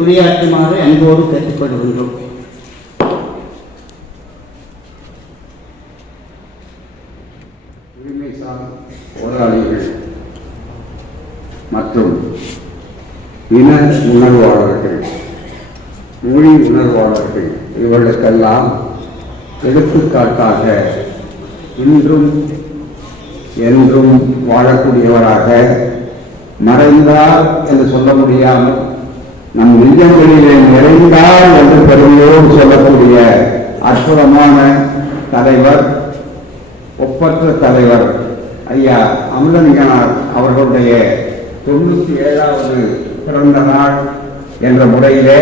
உரையாற்றுமாறு அன்போடு கேட்டுக்கொள்கின்றோம். போராளிகள் மற்றும் இன உணர்வாளர்கள், மொழி உணர்வாளர்கள் இவர்களுக்கெல்லாம் எடுத்துக்காட்டாக இன்றும் என்றும் வாழக்கூடியவராக, மறைந்தார் என்று சொல்ல முடியாமல் நம் நெஞ்சங்களிலே நிறைந்தார் என்று பெருமையோடு சொல்லக்கூடிய அற்புதமான தலைவர், ஒப்பற்ற தலைவர் ஐயா அமிர்தலிங்கனார் அவர்களுடைய 97வது பிறந்த நாள் என்ற முறையிலே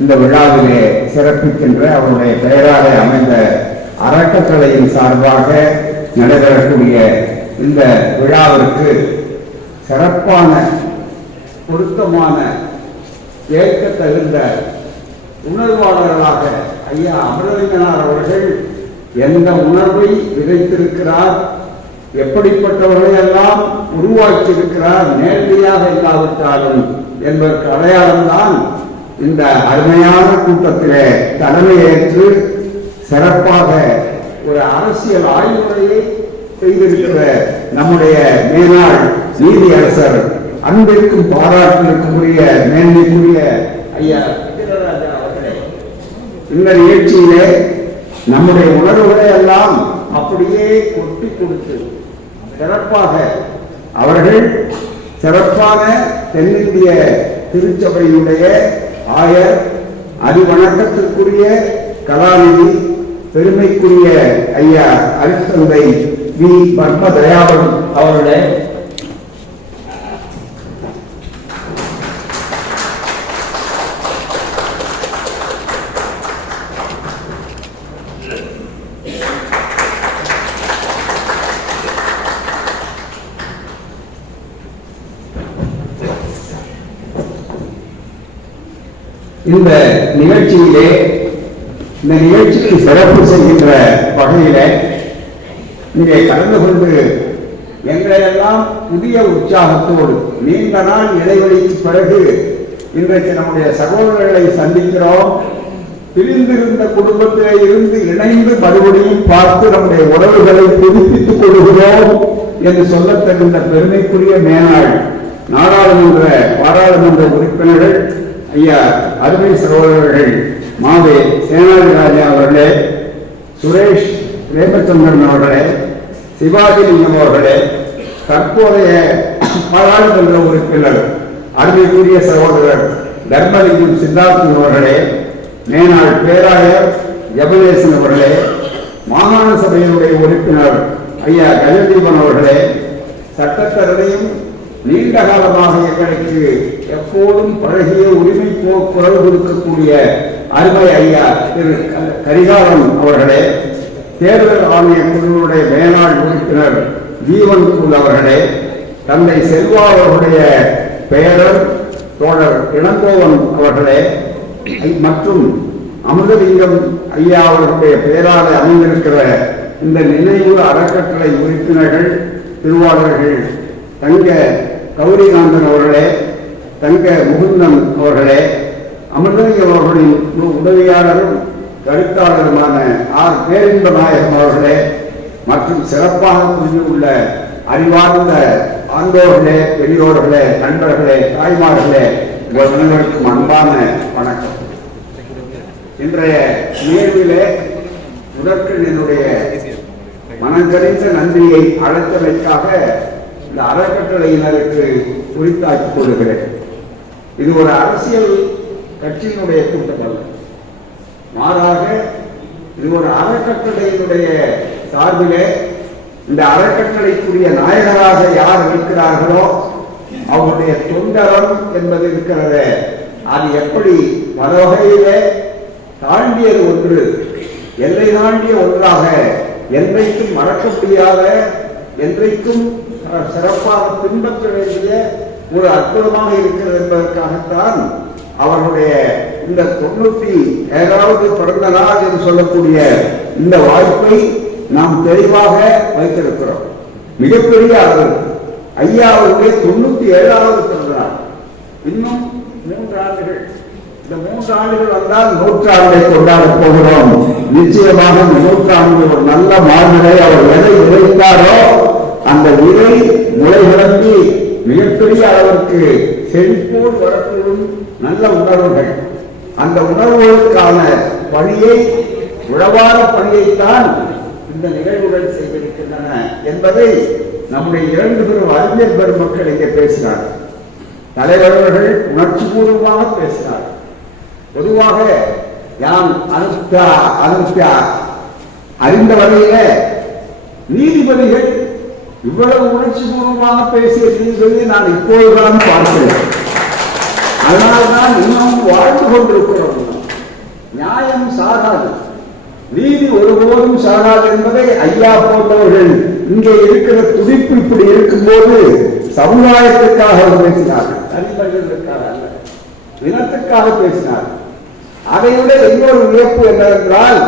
இந்த விழாவிலே சிறப்பிக்கின்ற அவருடைய பெயராலே அமைந்த அறக்கட்டளையின் சார்பாக நடைபெறக்கூடிய இந்த விழாவிற்கு சிறப்பான பொருத்தமான ஏற்க தகுந்த உணர்வாளர்களாக ஐயா அமிர்தலிங்கனார் அவர்கள் எந்த உணர்வை விதைத்திருக்கிறார், எப்படிப்பட்டவர்களை எல்லாம் உருவாக்கியிருக்கிறார், நேரடியாக இல்லாவிட்டாலும் என்பதற்கு அடையாளம்தான் இந்த அருமையான கூட்டத்திலே தலைமையேற்று சிறப்பாக ஒரு அரசியல் ஆய்வுரையை செய்திருக்கிற நம்முடைய மேனாள் நீதியரசர், அன்பிற்கும் பாராட்டிற்கும் உரிய மேன்மைக்குரிய ஐயா விஜயராஜா அவர்களே, இந்த நிகழ்ச்சியிலே நம்முடைய உணர்வுகளை எல்லாம் அப்படியே கொட்டி கொடுத்து சிறப்பாக அவர்கள் சிறப்பான தென்னிந்திய திருச்சபையினுடைய ஆயர், அதிவணக்கத்திற்குரிய கலாநிதி, பெருமைக்குரிய ஐயா அரித்தந்தை வி பத்மதயாவன் அவர்களே, இந்த நிகழ்ச்சியிலே இந்த நிகழ்ச்சியை சிறப்பு செய்கின்ற வகையில இங்கே கலந்து கொண்டு எங்களையெல்லாம் புதிய உற்சாகத்தோடு நீண்ட நாள் இடைவெளிக்கு பிறகு இன்றைக்கு நம்முடைய சகோதரர்களை சந்திக்கிறோம். பிரிந்திருந்த குடும்பத்திலே இருந்து இணைந்து மறுபடியும் பார்த்து நம்முடைய உறவுகளை புதுப்பித்துக் கொள்கிறோம் என்று சொல்லத்தகுந்த பெருமைக்குரிய மேனாள் நாடாளுமன்ற பாராளுமன்ற உறுப்பினர்கள் ஐயா அருமை சகோதரர்கள் மாவே சேனாதிராஜா அவர்களே, சுரேஷ் ரேமச்சந்திரன் அவர்களே, சிவாஜிலிங்கம் அவர்களே, தற்போதைய பாராளுமன்ற உறுப்பினர் அருமைக்குரிய சகோதரர் தர்மலிங்கம் சித்தார்த்தன் அவர்களே, மேனாள் பேராயர் ஜபதேசன் அவர்களே, மாகாண சபையினுடைய உறுப்பினர் ஐயா கஜதீபன் அவர்களே, சட்டத்தரணையும் நீண்ட காலமாக எங்களுக்கு எப்போதும் பழகிய உரிமை குரல் கொடுக்கக்கூடிய அருமை ஐயா திரு கரிகாலன் அவர்களே, தேர்தல் ஆணைய குழுவுடைய மேலாள் உறுப்பினர் ஜீவன் குல் அவர்களே, தந்தை செல்வா அவர்களுடைய பெயரர் தோழர் இளங்கோவன் அவர்களே மற்றும் அமிர்தலிங்கம் ஐயா அவர்களுடைய பெயரால் அமைந்திருக்கிற இந்த நினைவு அறக்கட்டளை உறுப்பினர்கள், திருவாளர்கள் தங்க கௌரிகாந்தன் அவர்களே, தங்க முகுந்தன் அவர்களே, அமிர்தலிங்கம் அவர்களின் உதவியாளரும் கருத்தாளருமான ஆர் பேரின்ப நாயகம் அவர்களே மற்றும் சிறப்பாக புரிந்துள்ள அறிவார்ந்த ஆண்டோர்களே, பெரியோர்களே, நண்பர்களே, தாய்மார்களே, உங்கள் அனைவருக்கும் அன்பான வணக்கம். இன்றைய நிகழ்விலே முதற்கு என்னுடைய மனங்கறிந்த நன்றியை அழைத்தமைக்காக இந்த அறக்கட்டளையினருக்கு குறித்தாக்கிக் கொள்கிறேன். இது ஒரு அரசியல் கட்சியினுடைய கூட்டம் அல்ல, மாறாக இது ஒரு அறக்கட்டளையினுடைய சார்பிலே இந்த அறக்கட்டளைக்குரிய நாயகராக யார் இருக்கிறார்களோ அவருடைய தொண்டரம் என்பது இருக்கிறது. அது எப்படி பல வகையிலே தாண்டியது ஒன்று, எல்லை தாண்டிய ஒன்றாக, என்றைக்கும் மறக்க முடியாத, என்றைக்கும் சிறப்பாக பின்பற்ற வேண்டிய ஒரு அற்புதமாக இருக்கிறது என்பதற்காகத்தான் அவர்களுடைய இந்த 97வது பிறந்த நாள் என்று சொல்லக்கூடிய இந்த வாய்ப்பை நாம் தெளிவாக வைத்திருக்கிறோம். மிகப்பெரிய அளவு ஐயா அவருடைய 97வது பிறந்த நாள். இன்னும் 3 ஆண்டுகள் இந்த 3 ஆண்டுகள் வந்தால் 100ஆண்டை கொண்டாட போகிறோம். நிச்சயமாக இந்த 100ஆண்டு ஒரு நல்ல மாநிலை அவர் எதை விளைத்தாரோ அந்த விதை முளைகளுக்கு மிகப்பெரிய அளவிற்கு செழிப்போடு வரக்கூடும் நல்ல உணர்வுகள். அந்த உணர்வுகளுக்கான பணியை, உழவான பணியைத்தான் இந்த நிகழ்வுகள் செய்திருக்கின்றன என்பதை நம்முடைய 2 பெரும் அறிஞர் பெருமக்கள் இங்கே பேசினார். தலைவர்கள் உணர்ச்சி பூர்வமாக பேசினார். பொதுவாக யாம் அறிந்த வகையில நீதிபதிகள் இவ்வளவு உணர்ச்சி பூர்வமாக பேசிய நீதிபதியை நான் இப்போதுதான் பார்க்கிறேன். அதனால்தான் இன்னும் வாழ்ந்து கொண்டிருக்கிறோம். நியாயம் சாராது, நீதி ஒருபோதும் சாராது என்பதை ஐயா போன்றவர்கள் இங்கே இருக்கிற துடிப்பு இப்படி இருக்கும்போது சமுதாயத்துக்காக பேசினார்கள், தனிமனிதர்களுக்காக அல்ல, இனத்துக்காக பேசினார்கள். அதைவிட இன்னொரு வியப்பு என்னவென்றால்,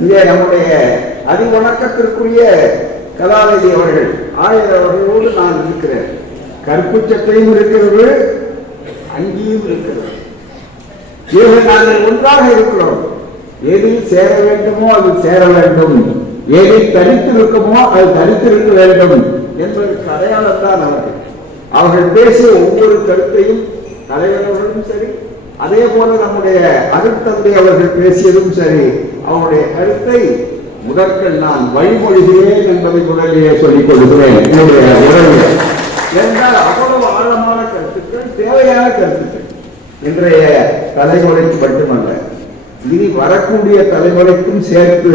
இங்கே நம்முடைய அதிவணக்கத்திற்குரிய கலாநிதி அவர்கள், ஆயர் அவர்களோடு நான் இருக்கிறேன். கருப்பு சட்டையும் இருக்கிறது, அங்கேயும் இருக்கிறது. நாங்கள் ஒன்றாக இருக்கிறோம். எதில் சேர வேண்டுமோ அது சேர வேண்டும், எதில் தரித்திருக்குமோ அது தரித்திருக்க வேண்டும் என்பதற்கு அடையாளம் தான் அவர்கள் பேசிய ஒவ்வொரு கருத்தையும் தலைவர்களும் சரி, அதே போல நம்முடைய அருட்தந்தை அவர்கள் பேசியதும் சரி, அவருடைய கருத்தை முதற்கள் நான் வழிமொழிகிறேன் என்பதை முதலிலே சொல்லிக் கொள்கிறேன். என்னுடைய உறவு என்றால் அவ்வளவு ஆழமான கருத்துக்கள், தேவையான கருத்துக்கள் இன்றைய தலைமுறைக்கு மட்டுமல்ல, இனி வரக்கூடிய தலைமுறைக்கும் சேர்த்து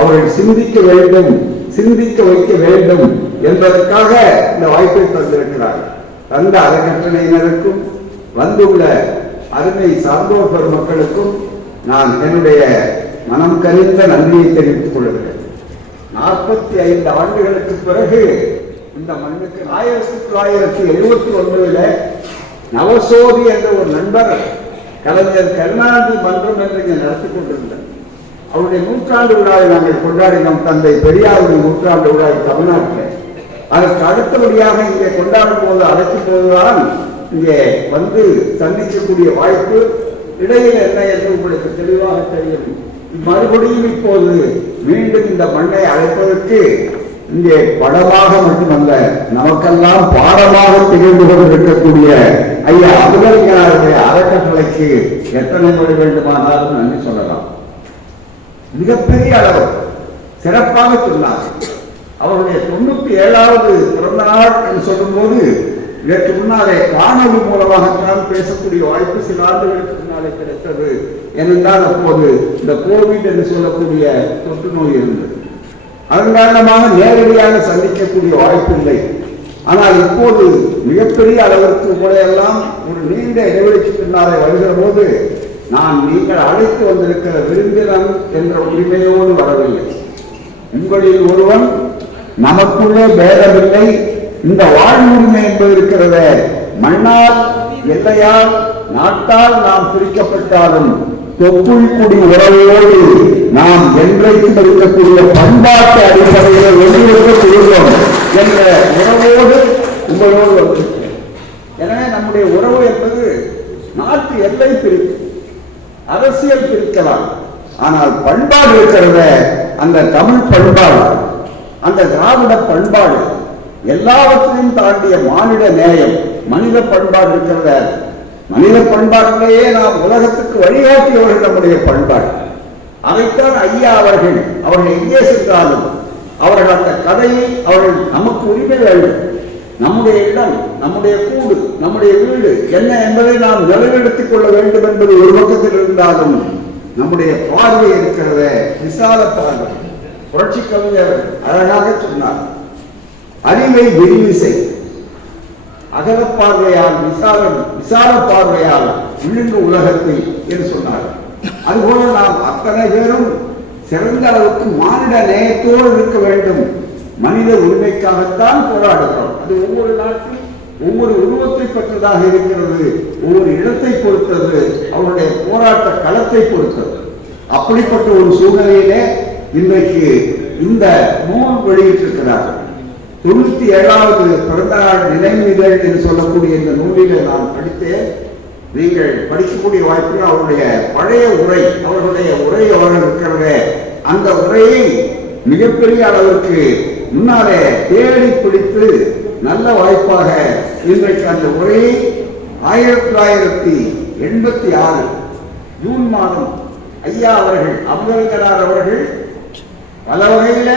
அவர்கள் சிந்திக்க வேண்டும், சிந்திக்க வைக்க வேண்டும் என்பதற்காக இந்த வாய்ப்பை தந்திருக்கிறார். தந்த அறக்கட்டளையினருக்கும் வந்துள்ள அருமை சார்ந்தோர் பெருமக்களுக்கும் நான் என்னுடைய மனம் கனிந்த நன்றியை தெரிவித்துக் கொள்கிறேன். 45 ஆண்டுகளுக்கு பிறகு இந்த மண்ணுக்கு 1979 நவசோதி என்ற ஒரு நண்பர் கலைஞர் கருணாநிதி மன்றம் என்று இங்கே நடத்தி கொண்டிருந்தார். அவருடைய 100ஆண்டு விழாவை நாங்கள் கொண்டாடினோம். தந்தை பெரியாருடைய 100ஆண்டு விழாவை தமிழ்நாட்டில். அதற்கு அடுத்தபடியாக இங்கே கொண்டாடும் போது, அழைக்கும் போதுதான் இங்கே வந்து சந்திக்கக்கூடிய வாய்ப்பு. இடையில் என்ன என்று உங்களுக்கு தெளிவாக தெரியும். மறுபடியும் இப்போது மீண்டும் இந்த மண்ணை அழைப்பதற்கு இங்கே படமாக மட்டுமல்ல, நமக்கெல்லாம் பாடமாக திகழ்ந்து கொண்டிருக்கக்கூடிய ஐயா அமுதலிங்கனாருடைய அறக்கட்டளைக்கு எத்தனை முறை வேண்டுமானாலும் நன்றி சொல்லலாம். மிகப்பெரிய அளவு சிறப்பாக சொன்னார். அவருடைய 97வது பிறந்த நாள் என்று சொல்லும் போது, இதற்கு முன்னாலே காணொலி மூலமாகத்தான் பேசக்கூடிய வாய்ப்பு சில ஆண்டுகளுக்கு முன்னாலே கிடைத்தது. ஏனென்றால் அப்போது இந்த கோவிட் என்று சொல்லக்கூடிய தொற்று நோய் இருந்தது. அதன் காரணமாக நேரடியாக சந்திக்கக்கூடிய வாய்ப்பு இல்லை. ஆனால் இப்போது மிகப்பெரிய அளவிற்கு உங்களையெல்லாம் ஒரு நீண்ட இடைவெளிக்கு பின்னாலே வருகிற போது, நான் நீங்கள் அழைத்து வந்திருக்கிற விருந்தினன் என்ற உரிமையோடு வரவில்லை. உங்களில் ஒருவன், நமக்குள்ளே பேதமில்லை. இந்த வாழ்வுரிமை என்பது இருக்கிறத, மண்ணால், எல்லையால், நாட்டால் நாம் பிரிக்கப்பட்டாலும் தொப்புள் குடி உறவோடு நாம் என்றைக்கும் இருக்கக்கூடிய பண்பாட்டு அடிப்படையில் ஒன்றிருக்கக்கூடியோம் என்ற உறவோடு உங்களோடு வந்திருக்கிறேன். எனவே நம்முடைய உறவு என்பது நாட்டு எல்லை பிரிக்கும், அரசியல் பிரிக்கலாம். ஆனால் பண்பாடு இருக்கிறத, அந்த தமிழ் பண்பாடு, அந்த திராவிட பண்பாடு, எல்லாவற்றையும் தாண்டிய மானிட நேயம், மனித பண்பாடு இருக்கிறத, மனித பண்பாட்டிலேயே நாம் உலகத்துக்கு வழிகாட்டியவர்கள் நம்முடைய பண்பாடு. அதைத்தான் ஐயா அவர்கள் எங்கே சென்றாலும் அவர்கள் அந்த கதையை அவர்கள் நமக்கு உரிமை வேண்டும். நம்முடைய இடம், நம்முடைய கூடு, நம்முடைய வீடு என்ன என்பதை நாம் நிலைநிறுத்திக் கொள்ள வேண்டும் என்பது ஒரு பக்கத்தில் இருந்தாலும், நம்முடைய பார்வை இருக்கிறத விசால பார்வை. புரட்சி கவிஞர் அழகாக சொன்னார், அறிவை விரிவிசை, அகல பார்வையால் விசால பார்வையால் விழுந்து உலகத்தை என்று சொன்னார். அதுபோல நாம் அத்தனை பேரும் சிறந்த அளவுக்கு மானிட நேயத்தோடு இருக்க வேண்டும். மனித உரிமைக்காகத்தான் போராடுகிறோம். அது ஒவ்வொரு நாட்டில் ஒவ்வொரு உருவத்தை பற்றதாக இருக்கிறது, ஒவ்வொரு இடத்தை பொறுத்தது, அவருடைய போராட்ட களத்தை பொறுத்தது. அப்படிப்பட்ட ஒரு சூழ்நிலையிலே இன்றைக்கு இந்த நூல் வெளியிட்டிருக்கிறார்கள். 97வது பிறந்த நாள் நினைவு இதழ் என்று சொல்லக்கூடிய இந்த நூலிலே நான் படித்தேன். நீங்கள் படிக்கக்கூடிய வாய்ப்பு. அவருடைய பழைய உரை, அவர்களுடைய உரை அவர்கள் இருக்கிறத அந்த உரையை மிகப்பெரிய அளவுக்கு முன்னாலே தேடி பிடித்து நல்ல வாய்ப்பாக இன்றைக்கு அந்த உரையை 1986 ஜூன் மாதம் ஐயா அவர்கள் அம்பேத்கர் அவர்கள் பல வகையில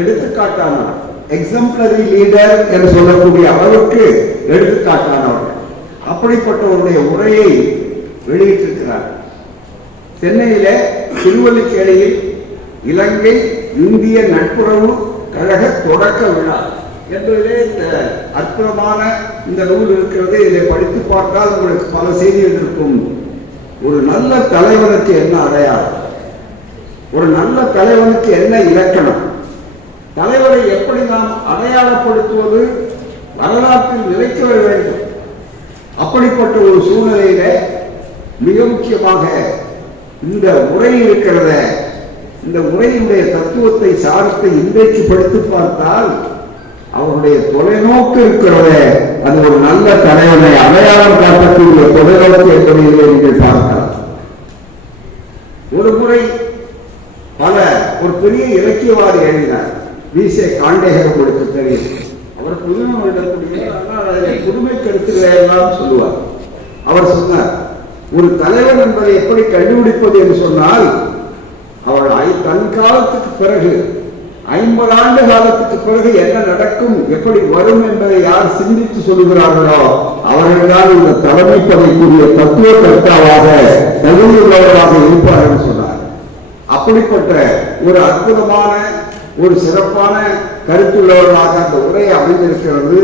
எடுத்துக்காட்டானவர், எக்ஸம்பிளரி லீடர் என்று சொல்லக்கூடிய அளவுக்கு எடுத்துக்காட்டானவர்கள். அப்படிப்பட்டவருடைய உரையை வெளியிட்டிருக்கிறார். சென்னையில திருவல்லிக்கேணியில் இலங்கை இந்திய நட்புறவு கழக தொடக்க விழா என்பதிலே இந்த அற்புதமான இந்த நூல் இருக்கிறது. இதை படித்து பார்த்தால் உங்களுக்கு பல செய்திகள் இருக்கும். ஒரு நல்ல தலைவனுக்கு என்ன அடையாளம், ஒரு நல்ல தலைவனுக்கு என்ன இலக்கணம், தலைவரை எப்படி நாம் அடையாளப்படுத்துவது, வரலாற்றில் நிலைக்க வேண்டும். அப்படிப்பட்ட ஒரு சூழ்நிலையில மிக முக்கியமாக இந்த உரை இருக்கிறத, இந்த உரையினுடைய தத்துவத்தை சாரத்தை இன்றைக்கு படித்து பார்த்தால் அவருடைய தொலைநோக்கு இருக்கிறத, அது ஒரு நல்ல தலைவனை அடையாளம் காட்டக்கூடிய தொலைநோக்கு என்பதை நீங்கள் பார்க்கலாம். ஒரு முறை ஒரு பெரிய இலக்கியவாதி எழுதினார், வீசே காண்டேகர் உங்களுக்கு தெரியும். அவர் புதுமை எழுதக்கூடிய புதுமை கருத்துக்களை எல்லாம் சொல்லுவார். அவர் சொன்னார், ஒரு தலைவன் என்பதை எப்படி கண்டுபிடிப்பது என்று சொன்னால், அவள் தன் காலத்துக்கு பிறகு 50 ஆண்டு காலத்துக்கு பிறகு என்ன நடக்கும், எப்படி வரும் என்பதை யார் சிந்தித்து சொல்லுகிறார்களோ அவர்கள்தான் இந்த தலைமை பதவிக்குரிய தத்துவ கர்த்தாவாக தகுதியுள்ளவர்களாக இருப்பார்கள் சொன்னார். அப்படிப்பட்ட ஒரு அற்புதமான ஒரு சிறப்பான கருத்துள்ளவர்களாக அந்த உரை அமைந்திருக்கிறது.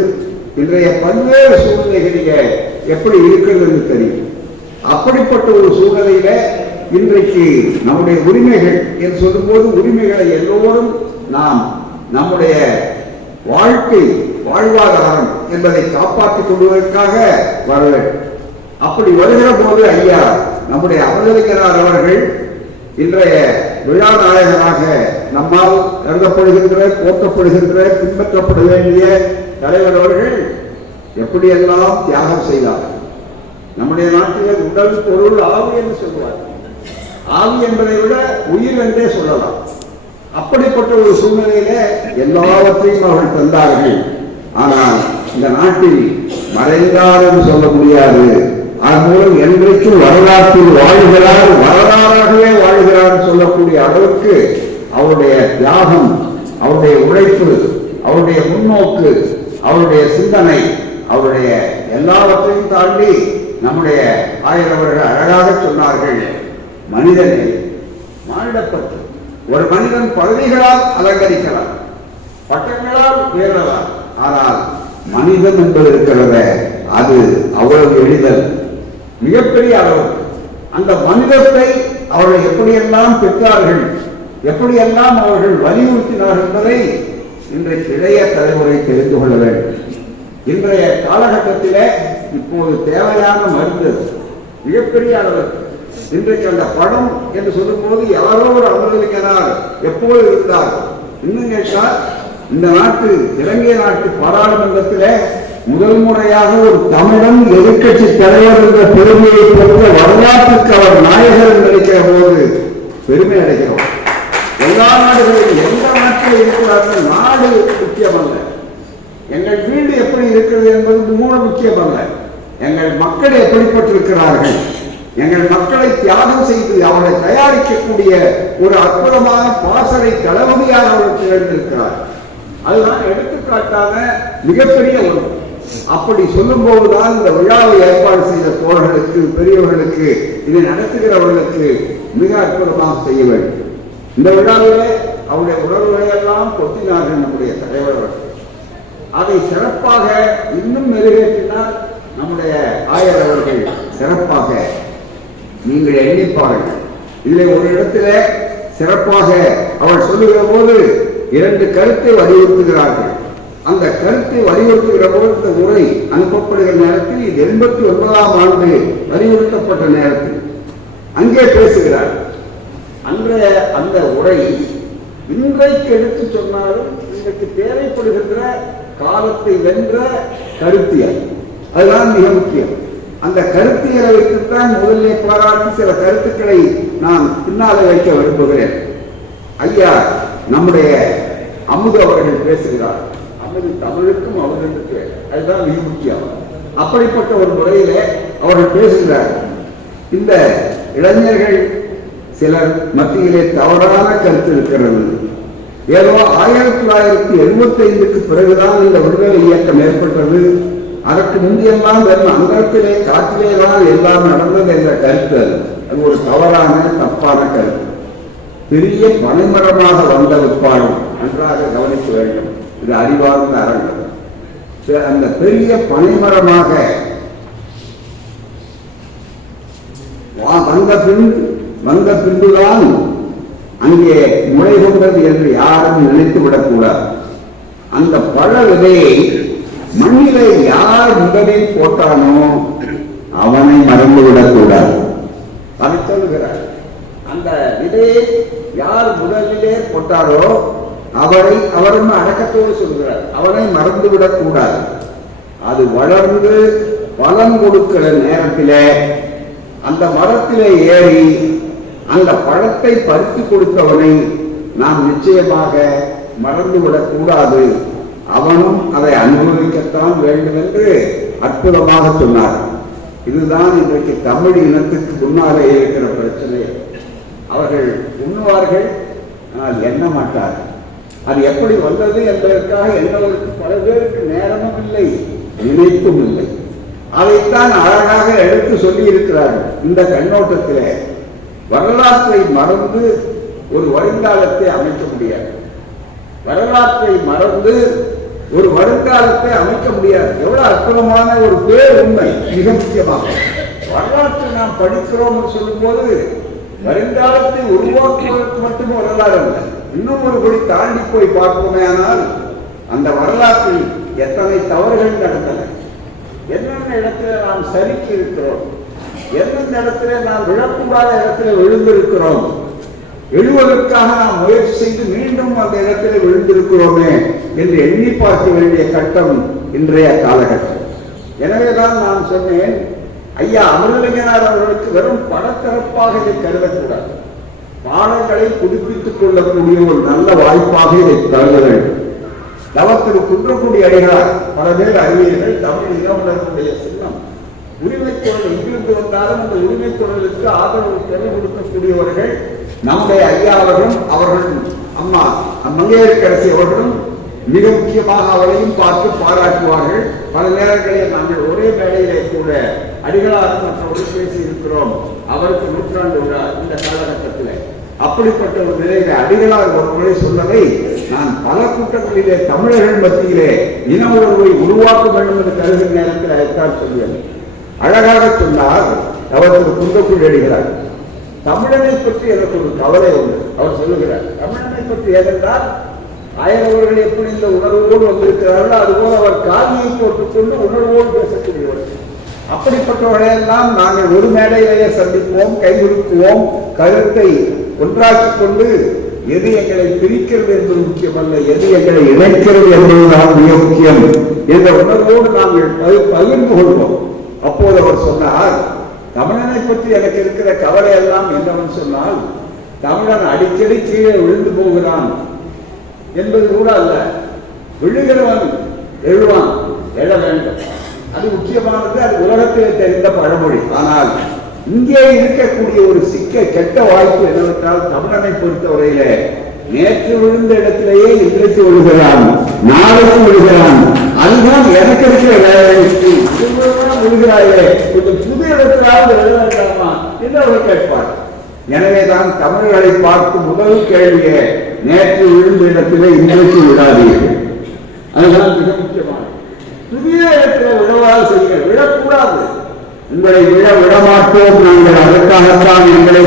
இன்றைய பல்வேறு சூழ்நிலைகளிலே எப்படி இருக்கிறது என்று தெரியும். அப்படிப்பட்ட ஒரு சூழ்நிலையில இன்றைக்கு நம்முடைய உரிமைகள் என்று சொல்லும்போது, உரிமைகளை எல்லோரும் நாம் நம்முடைய வாழ்க்கை வாழ்வாதாரம் என்பதை காப்பாற்றிக் கொள்வதற்காக வர வேண்டும். அப்படி வருகிற போது ஐயா நம்முடைய அம்பேத்கர் அவர்கள் இன்றைய விழா நாயகராக நம்மால் கருதப்படுகின்ற, போற்றப்படுகின்ற, பின்பற்றப்பட வேண்டிய தலைவர் அவர்கள் எப்படியெல்லாம் தியாகம் செய்தார்கள். நம்முடைய நாட்டிலே உடல் பொருள் ஆவி என்று சொல்லுவார். ஆவி என்பதை விட உயிர் என்றே சொல்லலாம். அப்படிப்பட்ட ஒரு சூழ்நிலையில எல்லாவற்றையும் அவர்கள் தந்தார்கள். ஆனால் இந்த நாட்டில் மறைந்தார் என்று சொல்ல முடியாது. அதன் மூலம் என்றைக்கும் வரலாற்றில் வாழ்கிறார், வரலாறாகவே வாழ்கிறார் சொல்லக்கூடிய அளவுக்கு அவருடைய தியாகம், அவருடைய உழைப்பு, அவருடைய முன்னோக்கு, அவருடைய சிந்தனை, அவருடைய எல்லாவற்றையும் தாண்டி நம்முடைய ஆயரவர்கள் அழகாக சொன்னார்கள், மனிதனை மானிடப்பட்டு ஒரு மனிதன் பதவிகளால் அலங்கரிக்கலாம், பட்டங்களால் உயரலாம், ஆனால் மனிதன் என்பது இருக்கிறத அது அவ்வளவு எளிதல், மிகப்பெரிய அளவு. அந்த மனிதத்தை அவர்கள் எப்படியெல்லாம் பெற்றார்கள், எப்படியெல்லாம் அவர்கள் வலியுறுத்தினார்கள் என்பதை இன்றைக்கு இளைய தலைமுறை தெரிந்து கொள்ள வேண்டும். இன்றைய காலகட்டத்திலே இப்போது தேவையான மருந்து மிகப்பெரிய அளவு. இன்றைக்கு அந்த படம் என்று சொல்லும் போது யாரோ ஒரு அமர்ந்திருக்கிறார், எப்போது இருந்தார். இன்னும் கேட்டால் இந்த நாட்டு இலங்கை நாட்டு பாராளுமன்றத்திலே முதல் முறையாக ஒரு தமிழன் எதிர்கட்சி தலைவர் என்ற பெருமையை பெற்ற வரலாற்றுக்கு அவர் நாயகர் நினைக்கிற போது பெருமை அடைகிறோம். எல்லா நாடுகளிலும் எந்த நாட்டில் இருக்கிறார்கள், நாடு முக்கியமல்ல, எங்கள் வீடு எப்படி இருக்கிறது என்பது மூல முக்கியமல்ல, எங்கள் மக்கள் எப்படிப்பட்டிருக்கிறார்கள், எங்கள் மக்களை தியாகம் செய்து அவர்களை தயாரிக்கக்கூடிய ஒரு அற்புதமான பாசறை தளபதியாக அவர்கள் திகழ்ந்திருக்கிறார். அதுதான் எடுத்துக்காட்டான மிகப்பெரிய ஒன்று. அப்படி சொல்லும் போதுதான் இந்த விழாவை ஏற்பாடு செய்த தோழர்களுக்கு, பெரியவர்களுக்கு, இதை நடத்துகிறவர்களுக்கு மிக அற்புதமாக செய்ய வேண்டும். இந்த விழாவிலே அவருடைய உணர்வுகளை எல்லாம் கொட்டினார்கள் நம்முடைய தலைவர்கள். அதை சிறப்பாக இன்னும் மெருகேற்றினார் நம்முடைய ஆயர் அவர்கள். சிறப்பாக நீங்கள் எண்ணிப்பார்கள். இதில் ஒரு இடத்துல சிறப்பாக அவர் சொல்லுகிற போது 2 கருத்தை வலியுறுத்துகிறார்கள். அந்த கருத்தை வலியுறுத்துகிற போது இந்த உரை அனுப்பப்படுகிற நேரத்தில் இது 89ஆம் ஆண்டு வலியுறுத்தப்பட்ட நேரத்தில் அங்கே பேசுகிறார். அன்றைய அந்த உரை இன்றைக்கு எடுத்து சொன்னாலும் இன்றைக்கு தேவைப்படுகின்ற காலத்தை வென்ற கருத்தியல், அதுதான் மிக முக்கியம். அந்த கருத்தியலை வைத்துத்தான் முதலிலே பாராட்டி சில கருத்துக்களை நான் பின்னாலே வைக்க விரும்புகிறேன். ஐயா நம்முடைய அமுது அவர்கள் பேசுகிறார். அமுது தமிழுக்கும் அவர்களுக்கு அதுதான் மிக முக்கியம். அப்படிப்பட்ட ஒரு முறையிலே அவர்கள் பேசுகிறார். இந்த இளைஞர்கள் சிலர் மத்தியிலே தவறான கருத்து இருக்கிறது. ஏதோ 1975க்கு பிறகுதான் இந்த விடுதலை இயக்கம் ஏற்பட்டது, அதற்கு முந்தையெல்லாம் வெறும் அங்கத்திலே காற்றிலே தான் எல்லாம் நடந்தது என்ற கருத்து அது ஒரு தவறான தப்பான கருத்து. பெரிய பனைமரமாக வந்த விற்பாடும் நன்றாக கவனிக்க வேண்டும். இது அறிவார்ந்த அரங்கம். அந்த பெரிய பனைமரமாக வந்த பின்புதான் அங்கே முளை கொண்டது என்று யாரும் நினைத்து விடக்கூடாது. அந்த பழ விதையை மண்ணிலே யார் முதலில் போட்டானோ அவனை மறந்துவிடக்கூடாது. அதை சொல்லுகிறார். அந்த விதையை யார் முதலிலே போட்டாரோ அவரும் அடக்கத்தோடு சொல்கிறார், அவனை மறந்துவிடக் கூடாது. அது வளர்ந்து பலன் கொடுக்கிற நேரத்திலே அந்த மரத்திலே ஏறி அந்த பழத்தை பறித்து கொடுத்தவனை நாம் நிச்சயமாக மறந்துவிடக் கூடாது. அவனும் அதை அனுபவிக்கத்தான் வேண்டும் என்று அற்புதமாக சொன்னார். இதுதான் இன்றைக்கு தமிழ் இனத்துக்கு முன்னாலே இருக்கிற பிரச்சனை. அவர்கள் உண்ணுவார்கள், ஆனால் எண்ண மாட்டார்கள். அது எப்படி வந்தது என்பதற்காக எண்ணவதற்கு பல பேருக்கு நேரமும் இல்லை, நினைப்பும் இல்லை. அதைத்தான் அழகாக எடுத்து சொல்லி இருக்கிறார்கள். இந்த கண்ணோட்டத்திலே வரலாற்றை மறந்து ஒரு வருங்காலத்தை அமைக்க முடியாது. வரலாற்றை மறந்து ஒரு வருங்காலத்தை அமைக்க முடியாது. எவ்வளவு அற்புதமான ஒரு பேர் உண்மை. மிக முக்கியமாக வரலாற்றை நாம் படிக்கிறோம் சொல்லும் போது வருங்காலத்தை உருவாக்குவதற்கு மட்டும் வரலாறு அல்ல, இன்னும் ஒரு படி தாண்டி போய் பார்ப்போமே. ஆனால் அந்த வரலாற்றில் எத்தனை தவறுகள் நடந்தன, என்னென்ன இடத்துல நாம் சறுக்கி இருக்கிறோம், எந்தெந்த இடத்துல நாம் விழக்கூடாத இடத்துல விழுந்திருக்கிறோம், எழுவதற்காக நாம் முயற்சி செய்து மீண்டும் அந்த இடத்துல விழுந்திருக்கிறோமே என்று எண்ணி பார்க்க வேண்டிய கட்டம் இன்றைய காலகட்டம். எனவேதான் நான் சொன்னேன், ஐயா அமிர்தலிங்கனார் அவர்களுக்கு வெறும் படத்தரப்பாக இதை கருதக்கூடாது, பாடங்களை புதுப்பித்துக் கொள்ளக்கூடிய ஒரு நல்ல வாய்ப்பாக இதை கருத வேண்டும். தவத்திரு குன்றக்குடி அடிகளார் பல பேர் அறிவியர்கள் தமிழ் இனவுணர்வுடைய சின்னம். உரிமை குரல் எங்கிருந்து வந்தாலும் அந்த உரிமை குரலுக்கு ஆதரவு குரல் கொடுக்கக்கூடியவர்கள் நம்முடைய ஐயா அவர்களும் அவர்கள் அம்மா மங்கையரசி அவர்களும் மிக முக்கியமாக அவரையும் பார்த்து பாராட்டுவார்கள். பல நேரங்களில் நாங்கள் ஒரே மேடையிலே கூட அடிகளார் மற்றவர்கள் பேசி இருக்கிறோம். அவருக்கு 100 விழா இந்த காலகட்டத்தில். அப்படிப்பட்ட ஒரு நிலையில அடிகளார் ஒரு முறை சொன்னதை நான் பல கூட்டங்களிலே தமிழர்கள் மத்தியிலே இன உணர்வை உருவாக்க வேண்டும் என்று கருதுகிற நேரத்தில் அதைத்தான் சொல்லுவேன். அழகாக சொன்னார் அவர் குன்றக்குடி அடிகளார். தமிழனை பற்றி எனக்கு ஒரு கவலை உண்டு. அவர் சொல்லுகிறார், தமிழனை பற்றி ஏனென்றால் ஆயனவர்கள் எப்படி இந்த உணர்வோடு வந்திருக்கிறார்கள், அதுபோல் அவர் காவியை போட்டுக்கொண்டு உணர்வோடு பேசக்கூடியவர்கள். அப்படிப்பட்டவர்களெல்லாம் நாங்கள் ஒரு மேடையிலேயே சந்திப்போம், கைகுலுக்குவோம், கருத்தை ஒன்றாக்கிக் கொண்டு எது எங்களை பிரிக்கிறது என்பது முக்கியமல்ல, எது எங்களை இணைக்கிறது என்பதுதான் மிக முக்கியம் என்ற உணர்வோடு நாங்கள் பகிர்ந்து கொள்வோம். அப்போது அவர் சொன்னார், தமிழனை பற்றி எனக்கு இருக்கிற கவலை எல்லாம் என்னவென்று சொன்னால், தமிழன் அடிக்கடி கீழே விழுந்து போகிறான் என்பது கூட அல்ல, விழுகிறவன் எழுவான், எழ வேண்டும். அது முக்கியமானது, அது உலகத்திலே தெரிந்த பழமொழி. ஆனால் இங்கே இருக்கக்கூடிய ஒரு கெட்ட வாய்ப்பு என்னவென்றால், தமிழனை பொறுத்தவரையிலே நேற்று விழுந்த இடத்திலேயே இன்றைக்கு விழுகிறான், நாளைக்கு விழுகிறான். அதுதான் எனக்கு இருக்கிற வேலை. விழுகிறாயே, கொஞ்சம் புது இடத்திலாவது விழ வேண்டாமா என்று அவர் கேட்பார். எனவேதான் தமிழர்களை பார்த்து முதல் கேள்வியே, நேற்று விழுந்த இடத்திலே இன்றைக்கு விழாதீர்கள். அதுதான் மிக முக்கியமானது. புதிய இடத்துல விழவாறு செய்ய விழக்கூடாது. உங்களை விடமாட்டோம், நாங்கள் அதற்காகத்தான் எங்களை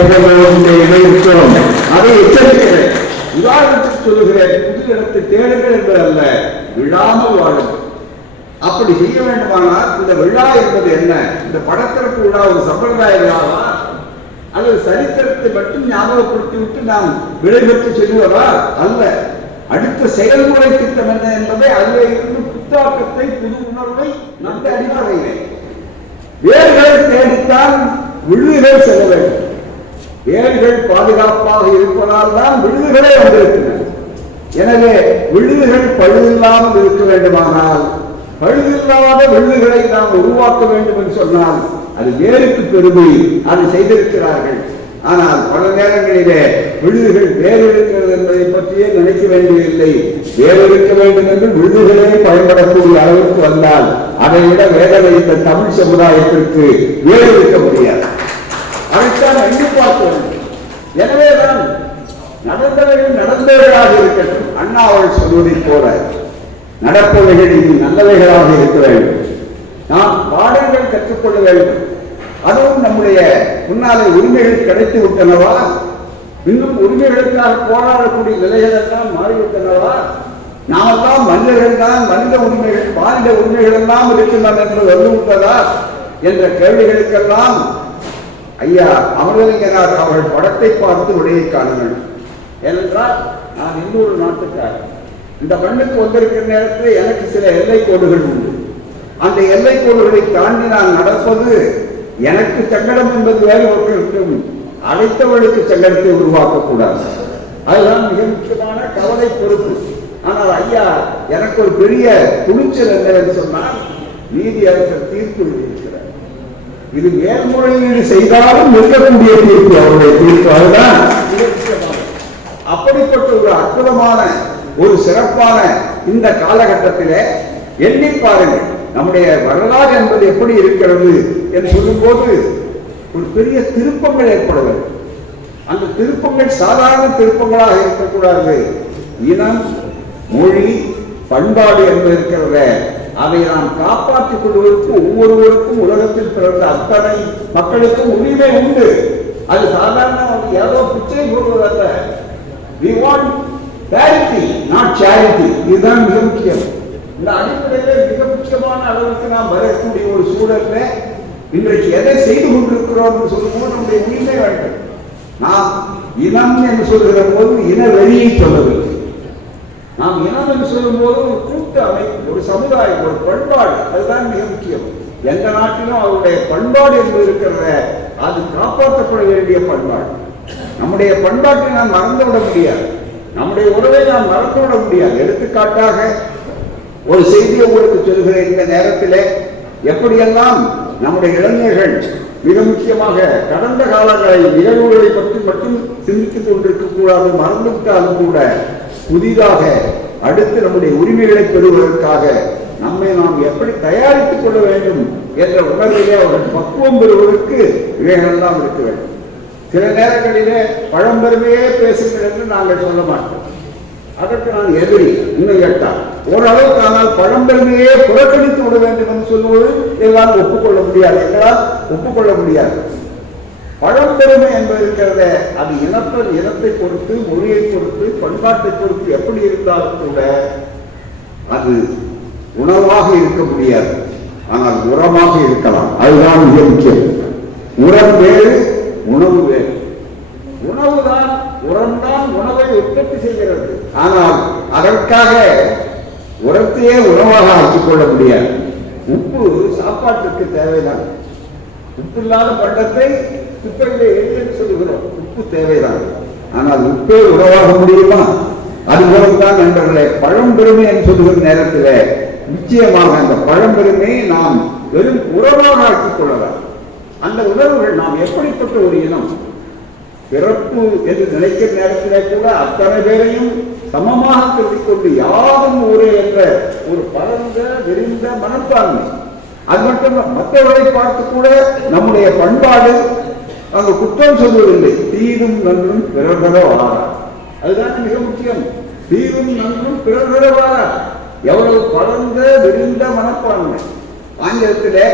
இணைக்கிறோம். அதை எச்சரிக்கிறேன். உதாரணத்துக்கு சொல்லுகிறேன், புதிய இடத்தை தேடுங்கள் என்பதல்ல, விழாமல் வாழுங்கள். அப்படி செய்ய வேண்டுமானால் இந்த விழா என்பது என்ன? இந்த படத்திறப்பு விழா ஒரு சம்பிரதாய விழாவா அல்லது சரித்திரத்தை மட்டும் ஞாபகப்படுத்தி விட்டு நாம் விடைபெற்று செல்வதா? அல்ல. அடுத்த செயல்முறை திட்டம் என்ன என்பதை அதில் இருந்து புத்தாக்கத்தை, புது உணர்வை நம்ப அடிப்படையிலே வேர்களை தேடித்தான் விழுதுகள் செல்ல வேண்டும். வேர்கள் பாதுகாப்பாக இருப்பதால் தான் விழுதுகளே வந்திருக்கின்றன. எனவே விழுதுகள் பழுதில்லாமல் இருக்க வேண்டுமானால், பழுதில்லாத விழுதுகளை நாம் உருவாக்க வேண்டும் என்று சொன்னால் அது வேருக்கு பெருமை. அதை செய்திருக்கிறார்கள். ஆனால் பல நேரங்களிலே விழுதுகள் வேறு இருக்கிறது என்பதை பற்றியே நினைக்க வேண்டியதில்லை. வேறு இருக்க வேண்டும் என்று விழுதுகளே பயன்படக்கூடிய அளவுக்கு வந்தால் அதை விட வேதனை இந்த தமிழ் சமுதாயத்திற்கு வேறு இருக்க முடியாது. அதைத்தான் எண்ணி பார்க்க வேண்டும். எனவேதான் நடந்தவைகள் நடந்தவைகளாக இருக்கட்டும். அண்ணா அவர்கள் சொல்வதை போல நடப்பவைகள் இது நல்லவைகளாக இருக்க வேண்டும். நாம் பாடங்கள் கற்றுக்கொள்ள வேண்டும். அதுவும் நம்முடைய முன்னாலே உரிமைகள் கிடைத்து விட்டனவா? இன்னும் உரிமைகளுக்காக போராடக்கூடிய நிலைகள் எல்லாம் மாறிவிட்டனவா? நாமெல்லாம் மனிதர்கள் தான், மனித உரிமைகள் மாநில உரிமைகள் எல்லாம் இருக்கின்றன என்று வந்துவிட்டதா என்ற கேள்விகளுக்கெல்லாம் ஐயா அமரலிங்கனார் அவர்கள் படத்தை பார்த்து விடையை காண வேண்டும். ஏனென்றால் நான் இன்னொரு நாட்டுக்காரர். இந்த மண்ணுக்கு வந்திருக்கிற நேரத்தில் எனக்கு சில எல்லை கோடுகள் உண்டு. அந்த எல்லை கோடுகளை தாண்டி நான் நடப்பது எனக்கு சங்கடம் என்பது வேறு ஒருவருக்கும் அழைத்தவர்களுக்கு சங்கடத்தை உருவாக்கக்கூடாது. அதுதான் மிக முக்கியமான கவலை பொறுப்பு. ஆனால் ஐயா எனக்கு ஒரு பெரிய துணிச்சல் என்னவென்று சொன்னால், நீதியரசர் தீர்ப்பு எழுதியிருக்கிறார். இது மேல்முறையீடு செய்தாலும் நிற்கக்கூடிய தீர்ப்பு, அவருடைய தீர்ப்பு. அதுதான் மிக முக்கியமான. அப்படிப்பட்ட ஒரு அற்புதமான ஒரு சிறப்பான இந்த காலகட்டத்திலே எண்ணி பாருங்கள், நம்முடைய வரலாறு என்பது எப்படி இருக்கிறது என்று சொல்லும் போது ஒரு பெரிய திருப்பங்கள் ஏற்பட வேண்டும். அந்த திருப்பங்கள் சாதாரண திருப்பங்களாக இருக்கக்கூடாது. இனம், மொழி, பண்பாடு என்று இருக்கிறத அதை நாம் காப்பாற்றிக் கொள்வதற்கு ஒவ்வொருவருக்கும் உலகத்தில் பிறந்த அத்தனை மக்களுக்கும் உரிமை உண்டு. அது சாதாரண ஏதோ பிச்சை போடுவதல்ல. We want parity, not charity. இதுதான் மிக முக்கியம். இந்த அடிப்படையில மிக முக்கியமான அளவுக்கு நாம் வரக்கூடிய ஒரு சூழல்ல இன்றைக்கு எதை செய்து கொண்டிருக்கிறோம் என்று சொல்லும்போது நம்முடைய உரிமை வேண்டும். நாம் இனம் என்று சொல்கிற போது இன வெளியை சொல்லவில்லை. நாம் இனம் என்று சொல்லும் போது ஒரு கூட்டு அமைப்பு, ஒரு சமுதாயம், ஒரு பண்பாடு, அதுதான் மிக முக்கியம். எந்த நாட்டிலும் அவருடைய பண்பாடு என்று இருக்கிறத அது காப்பாற்றப்பட வேண்டிய பண்பாடு. நம்முடைய பண்பாட்டை நாம் மறந்துவிட முடியாது. நம்முடைய உறவை நாம் மறந்துவிட முடியாது. எடுத்துக்காட்டாக ஒரு செய்தியை உங்களுக்கு சொல்கிற இந்த நேரத்திலே எப்படியெல்லாம் நம்முடைய இளைஞர்கள் மிக முக்கியமாக கடந்த காலங்களில் நிகழ்வுகளை பற்றி மட்டும் சிந்தித்துக் கொண்டிருக்க கூடாது, மறந்துவிட்டாலும் கூட புதிதாக அடுத்து நம்முடைய உரிமைகளை பெறுவதற்காக நம்மை நாம் எப்படி தயாரித்துக் கொள்ள வேண்டும் என்ற உணர்விலே அவர்கள் பக்குவம் பெறுவதற்கு இவைகளெல்லாம் இருக்க வேண்டும். சில நேரங்களிலே பழம்பெருமையே பேசுங்கள் என்று நாங்கள் சொல்ல மாட்டோம். அதற்கு நான் எதிரி. இன்னும் கேட்டால் ஓரளவுக்கு ஆனால் பழம்பெருமையே புறக்கணித்து விட வேண்டும் என்று சொல்லுவது எல்லாம் ஒப்புக்கொள்ள முடியாது. எங்களால் ஒப்புக்கொள்ள முடியாது. பழம்பெருமை என்பது இருக்கிறத அது இனத்தை பொறுத்து, மொழியை பொறுத்து, பண்பாட்டை பொறுத்து எப்படி இருந்தாலும் கூட அது உணவாக இருக்க முடியாது. ஆனால் உரமாக இருக்கலாம். அதுதான் மிக முக்கியம். உரம் வேறு, உணவு வேறு. உணவுதான், உரம்தான் உணவை உற்பத்தி செய்கிறது. ஆனால் அதற்காக உரத்தையே உணவாக ஆக்கிக் கொள்ள முடியாது. உப்பு சாப்பாட்டுக்கு தேவைதான். உப்பு இல்லாத பண்டத்தை குப்பையிலே என்று சொல்லுகிறோம். உப்பு தேவைதான். ஆனால் உப்பே உணவாக முடியுமா? அதுபோலத்தான் நண்பர்களே, பழம்பெருமை என்று சொல்லுகிற நேரத்தில் நிச்சயமாக அந்த பழம்பெருமையை நாம் வெறும் உறவாக ஆக்கிக் கொள்ளலாம். அந்த உணர்வுகள் நாம் எப்படிப்பட்ட ஒரு இனம், பிறப்பு என்று நினைக்கிற நேரத்திலே கூட அத்தனை பேரையும் சமமாக கருதிக் கொண்டு யாரும் ஊரே என்ற ஒரு பரந்த விரிந்த மனப்பான்மை. அது மட்டும் மற்றவர்களை பார்த்து கூட நம்முடைய பண்பாடு அங்கு குற்றம் சொல்வதில்லை. தீதும் நன்றும் பிறர்தர வாரா. அதுதான் மிக முக்கியம். தீதும் நன்றும் பிறர்தர வாரா. எவ்வளவு பரந்த விரிந்த மனப்பான்மை. ஆங்கிலத்திலே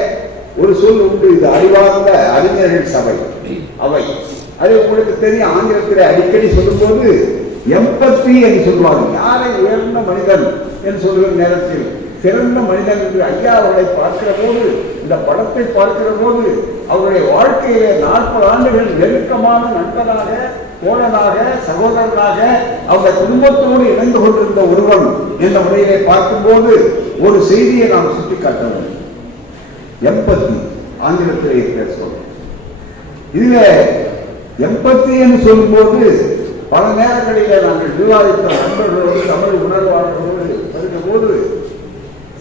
ஒரு சொல் உண்டு, இது அறிவார்ந்த அறிஞர்கள் சபை அவை. அது உங்களுக்கு தெரியும். ஆங்கிலத்தில் அடிக்கடி சொல்லும் போது எம்பத்தி என்று சொல்வாங்க. யாரை உயர்ந்த மனிதன் என்று சொல்கிற நேரத்தில் சிறந்த மனிதன் என்று ஐயா அவர்களை பார்க்கிற போது, இந்த படத்தை பார்க்கிற போது அவருடைய வாழ்க்கையிலே 40 ஆண்டுகள் நெருக்கமான நண்பனாக, தோழனாக, சகோதரனாக அவங்க குடும்பத்தோடு இணைந்து கொண்டிருந்த ஒருவன் என்ற முறையிலே பார்க்கும்போது ஒரு செய்தியை நாம் சுட்டிக்காட்ட வேண்டும். எம்பத்தி, ஆங்கிலத்தில் இருக்கிற சொல். இதுல எம்பத்தி என்று சொல்லும்போது பல நேரங்களிலே நாங்கள் விவாதித்த நண்பர்களோடு தமிழ் உணர்வாளர்களோடு வருகிற போது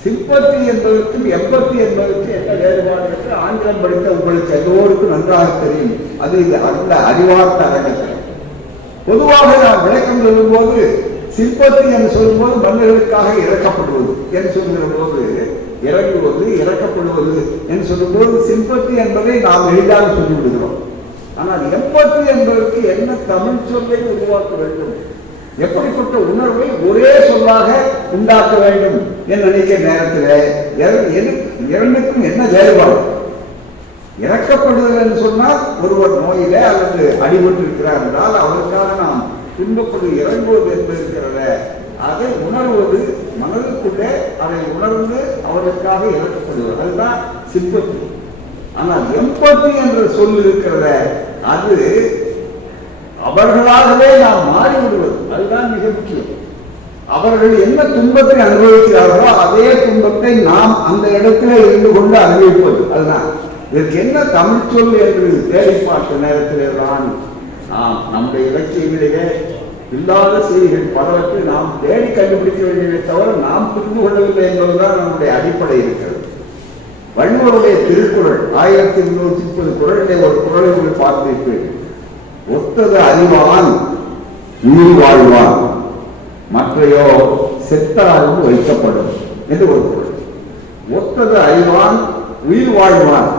சிம்பத்தி என்பதற்கும் எம்பத்தி என்பதற்கு என்ன வேறுபாடு என்று ஆங்கிலம் படித்த உங்களுக்கு எல்லோருக்கும் நன்றாக தெரியும். அது அந்த அறிவார்த்த அரங்கத்தில் பொதுவாக நாம் விளக்கம் சொல்லும்போது சிம்பத்தி என்று சொல்லும்போது மன்னர்களுக்காக இறக்கப்படுவது என்று சொல்கிற போது இறங்குவது இறக்கப்படுவது என்று சொல்லும்போது சிம்பத்தி என்பதை நாம் எளிதாக சொல்லிவிடுகிறோம். ஆனால் எம்பத்தி என்பதற்கு என்ன தமிழ் சொல்லை உருவாக்க வேண்டும், எப்படிப்பட்ட உணர்வை ஒரே சொல்லாக உண்டாக்க வேண்டும் என்று நினைக்கிற நேரத்தில் இரண்டுக்கும் என்ன வேறுபாடு? இறக்கப்படுதல் என்று சொன்னால் ஒருவர் நோயில அல்லது அடிபட்டு இருக்கிறார் என்றால் அவருக்காக நாம் துன்பப்படு இறங்குவது என்று இருக்கிறத அதை உணர்வது, மனதுக்குள்ளே அதை உணர்ந்து அவருக்காக இறக்கப்படுவது, அதுதான் சிம்பத்தி. ஆனால் எம்பத்தி என்ற சொல் இருக்கிறத அது அவர்களாகவே நாம் மாறிவிடுவது, அதுதான் மிக முக்கியம். அவர்கள் என்ன துன்பத்தை அனுபவிக்கிறார்களோ அதே துன்பத்தை நாம் அந்த இடத்துல இருந்து கொண்டு அனுபவிப்பது, அதுதான். இதற்கு என்ன தமிழ் சொல் என்று தேடி பார்த்த நேரத்திலே தான் நம்முடைய இலக்கியங்களிலே இல்லாத செய்திகள் பலவற்றை நாம் தேடி கண்டுபிடிக்க வேண்டியதை தவிர நாம் புரிந்து கொள்ளவில்லை என்பதுதான் நம்முடைய அடிப்படை இருக்கிறது. வள்ளுவருடைய திருக்குறள் 1330 குறளிலே ஒரு குறளை பார்த்திருப்பேன். ஒத்தது அறிவான் உயிர் வாழ்வான், மற்றையோ செத்தாலும் வைக்கப்படும் என்று ஒரு குறள். ஒத்தது அறிவான் உயிர் வாழ்வான்,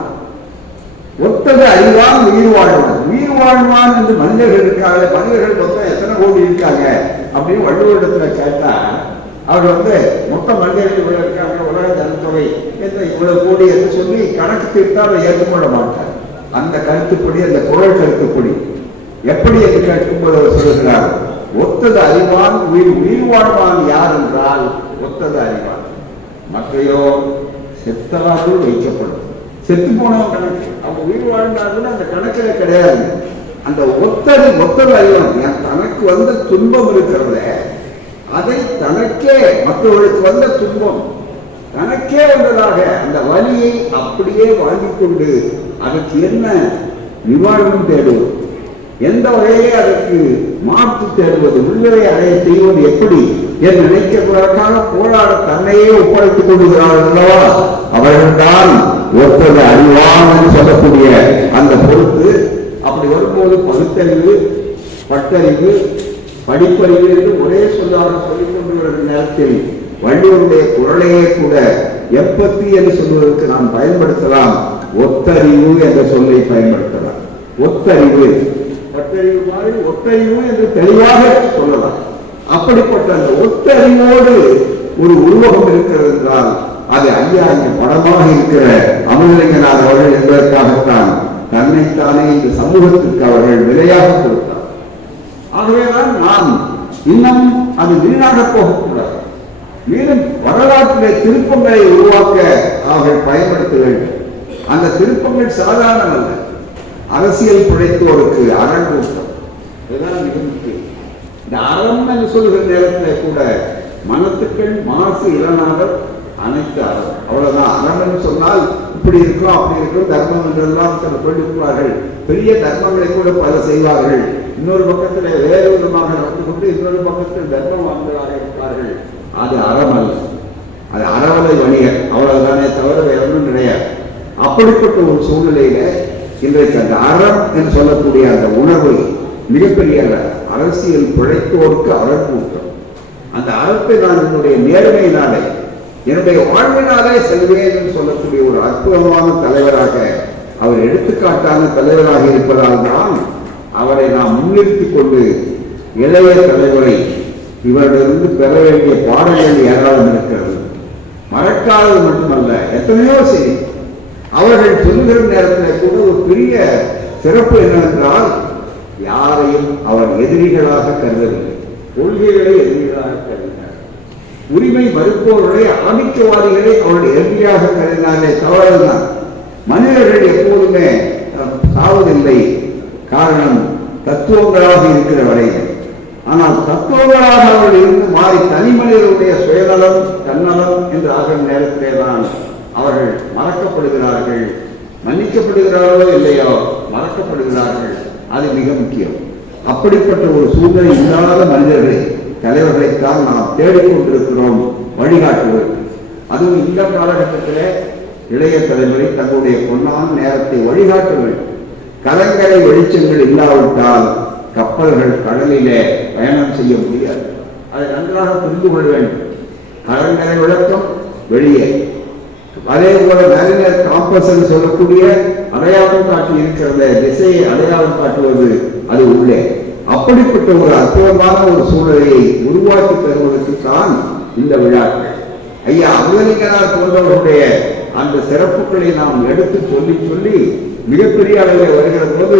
ஒத்தது அறிவான் உயிர் வாழ்வான். உயிர் வாழ்வான் என்று மனிதர்கள் இருக்காங்க, மனிதர்கள் மொத்தம் எத்தனை கோடி இருக்காங்க அப்படின்னு வள்ளுவரிடத்துல கேட்டா அவர் மொத்த மனிதர்கள் இவ்வளவு இருக்காங்க, உலக ஜனத்தொகை இவ்வளவு கோடி என்று சொல்லி கணக்கு தீர்த்தா அதை ஏற்றுக்கொள்ள மாட்டார். அந்த கருத்துப்படி, அந்த குறள் கருத்துப்படி எப்படி என்று கேட்கும்போது அவர் சொல்கிறார், ஒத்தது அறிவான் உயிர் வாழ்வான் யார் என்றால் ஒத்தது அறிவான், மற்றையோ செத்தலாக வைக்கப்படும். செத்து போனவன் கணக்கு, அவங்க உயிர் வாழ்ந்தார்கள் அந்த கணக்கில் கிடையாது. அந்த ஒத்தது அறிவான் தனக்கு வந்த துன்பம் இருக்கிறத அதை தனக்கே, மற்றவர்களுக்கு வந்த துன்பம் தனக்கே வந்ததாக அந்த வலியை அப்படியே வாங்கிக் கொண்டு அதற்கு என்ன நிவாரணம் தேடுவது, எந்த வகையை அதற்கு மாற்று தேடுவது, உள்ளதை அடைய செய்வது எப்படி என்று நினைக்கிறதற்காக போராட தன்னையே ஒப்படைத்துக் கொள்கிறார்கள் அல்லவா, அவர்கள்தான் ஒருத்தர் அறிவான் என்று சொல்லக்கூடிய அந்த பொறுத்து. அப்படி வரும்போது பகுத்தறிவு, பட்டறிவு, படிப்பறிவு என்று ஒரே சொல்லாக சொல்லிக் கொண்டு வருகிற நேரத்தில் வள்ளுவருடைய குறளையே கூட எம்பத்தி என்று சொல்வதற்கு நாம் பயன்படுத்தலாம், ஒத்தறிவு என்ற சொல்லை பயன்படுத்தலாம். ஒத்தறிவு, பட்டறிவு மாதிரி ஒத்தறிவு என்று தெளிவாக சொல்லலாம். அப்படிப்பட்ட அந்த ஒத்தறிவோடு ஒரு உருவகம் இருக்கிறது என்றால் அது ஐயா இங்கு படமாக இருக்கிற அமுதலிங்கனார் அவர்கள் என்பதற்காகத்தான் தன்னைத்தானே இந்த சமூகத்திற்கு அவர்கள் விலையாக கொடுத்தார். ஆகவேதான் நாம் இன்னும் அது வீணாக போகக்கூடாது, மேலும் வரலாற்றிலே திருப்பங்களை உருவாக்க அவர்கள் பயன்படுத்த வேண்டும். அந்த திருப்பங்கள் சாதாரணமல்ல, அரசியல் பிழைத்தோருக்கு அரங்கூட்டம், இதுதான் மிக முக்கியம். இந்த அறம் என்று சொல்கிற நேரத்தில் கூட மனத்துக்கள் மாசு இளநாதர் அனைத்து அறம், அவ்வளவுதான். அறம் என்று சொன்னால் இப்படி இருக்கும் அப்படி இருக்கும் தர்மம் என்றெல்லாம் சில சொல்லியிருப்பார்கள். பெரிய தர்மங்களை கூட பல செய்வார்கள், இன்னொரு பக்கத்தில் வேறு விதமாக நடந்து கொண்டு இன்னொரு பக்கத்தில் தர்மம் வாங்குவதாக இருப்பார்கள். அது அறம் அல்ல, அது அறவலை வணிகர், அவ்வளவுதானே தவிர வேற ஒன்றும் கிடையாது. அப்படிப்பட்ட ஒரு சூழ்நிலையில இன்றைக்கு அந்த அறம் என்று சொல்லக்கூடிய அந்த உணர்வை மிகப்பெரிய அரசியல் பிழைத்தோருக்கு அறக்கூட்டம், அந்த அறத்தை நான் என்னுடைய நேர்மையினாலே என்னுடைய வாழ்வினாலே செல்வேன் என்று சொல்லக்கூடிய ஒரு அற்புதமான தலைவராக அவர் எடுத்துக்காட்டான தலைவராக இருப்பதால் தான் அவரை நாம் முன்னிறுத்திக் கொண்டு இளைய தலைவரை இவரிலிருந்து பெற வேண்டிய பாடல்கள் ஏராளம் இருக்கிறது. மறக்காதது மட்டுமல்ல, எத்தனையோ சரி அவர்கள் சொல்லுகிற நேரத்தில் கூட ஒரு பெரிய சிறப்பு என்னவென்றால் யாரையும் அவர் எதிரிகளாக கருதவில்லை, கொள்கைகளை எதிரிகளாக கருதினார். உரிமை மறுப்பவர்களை, ஆதிக்கவாதிகளை அவருடைய எதிரியாக கருதினாலே தவறுதான். மனிதர்கள் எப்போதுமே சாவதில்லை, காரணம் தத்துவங்களாக இருக்கிற வரையில். ஆனால் தத்துவங்களாக அவர்கள் இருந்து மாறி தனி மனிதருடைய சுயநலம் தன்னலம் என்று ஆகிற நேரத்திலே தான் அவர்கள் மறக்கப்படுகிறார்கள். மன்னிக்கப்படுகிறார்களோ இல்லையோ மறக்கப்படுகிறார்கள். அது மிக முக்கியம். அப்படிப்பட்ட ஒரு சூழ்நிலை இல்லாத மனிதர்களை, தலைவர்களைத்தான் நாம் தேடிக்கொண்டிருக்கிறோம் வழிகாட்டுவது. அதுவும் இந்த காலகட்டத்திலே இளைய தலைமுறை தங்களுடைய பொன்னான நேரத்தை வழிகாட்ட வேண்டும். கலங்கரை வெளிச்சங்கள் இல்லாவிட்டால் கப்பல்கள் கடலிலே பயணம் செய்ய முடியாது. அதை நன்றாக புரிந்து கொள்ள வேண்டும். கலங்கரை விளக்கம் வெளியே, அதே போல மேரினர் காம்பஸ் என்று சொல்லக்கூடிய அடையாளம் காட்டி இருக்கிறத திசையை அடையாளம் காட்டுவது அது உள்ளே. அப்படிப்பட்ட ஒரு அற்புதமான ஒரு சூழலை உருவாக்கி தருவதற்கு தான் இந்த விழாக்கள். ஐயா அமுதலிங்கனார் போன்றவர்களுடைய அந்த சிறப்புகளை நாம் எடுத்து சொல்லி சொல்லி மிகப்பெரிய அளவில் வருகிற போது